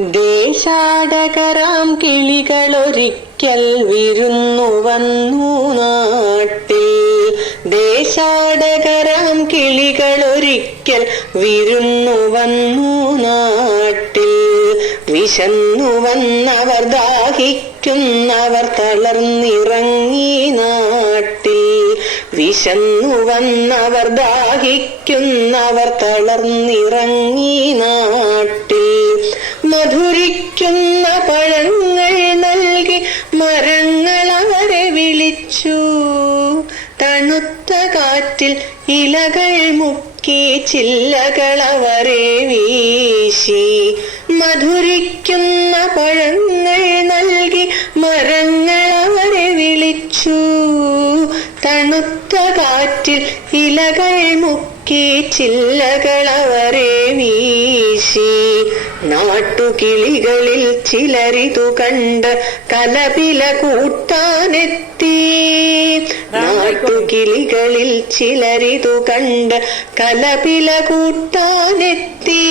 ദേശാടകരാം കിളികളൊരിക്കൽ വിരുന്നു വന്നു നാട്ടിൽ. ദേശാടകരാം കിളികളൊരിക്കൽ വിരുന്നു വന്നു നാട്ടിൽ. വിശന്നു വന്നവർ ദാഹിക്കുന്നവർ തളർന്നിറങ്ങി നാട്ടിൽ. വിശന്നു വന്നവർ ദാഹിക്കുന്നവർ തളർന്നിറങ്ങി നാട്ടിൽ. മധുരിക്കുന്ന പഴങ്ങൾ നൽകി മരങ്ങൾ അവരെ വിളിച്ചു. തണുത്ത കാറ്റിൽ ഇലകൾ മുക്കി ചില്ലകൾ അവരെ വീശി. മധുരിക്കുന്ന പഴങ്ങൾ നൽകി മരങ്ങൾ അവരെ വിളിച്ചു. തണുത്ത കാറ്റിൽ ഇലകൾ മുക്കി ചില്ലകൾ അവരെ വീശി. നാട്ടുകിളികളിൽ ചിലരിതു കണ്ട് കലപില കൂട്ടാനെത്തി. നാട്ടുകിളികളിൽ ചിലരിതു കണ്ട് കലപില കൂട്ടാനെത്തി.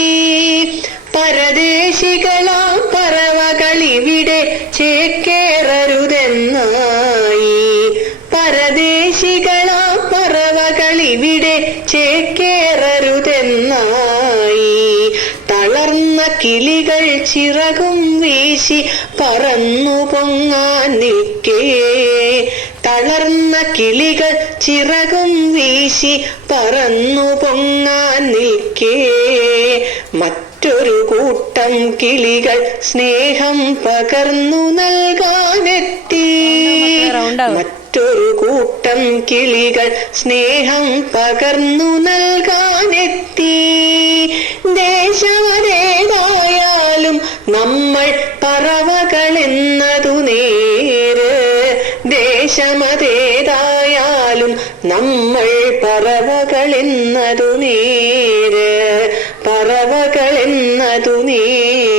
പരദേശികളാം പറവകളിവിടെ ചേക്കേറരുതെന്നായി. പരദേശികളാം പറവകളിവിടെ ചേക്കേറരുതെന്നായി. തളർന്ന കിളികൾ ചിറകും വീശി പറന്നു പൊങ്ങാൻ നിൽക്കേ. തളർന്ന കിളികൾ ചിറകും വീശി പറന്നു പൊങ്ങാൻ നിൽക്കേ. മറ്റൊരു കൂട്ടം കിളികൾ സ്നേഹം പകർന്നു നൽകാനെത്തി. മറ്റൊരു കൂട്ടം കിളികൾ സ്നേഹം പകർന്നു നൽകാനെത്തി. ദേശമതേതായാലും നമ്മൾ പറവകളെന്നതു നേര്. ദേശമതേതായാലും നമ്മൾ പറവകളെന്നതു നേര്. പറവകളെന്നതു നേര്.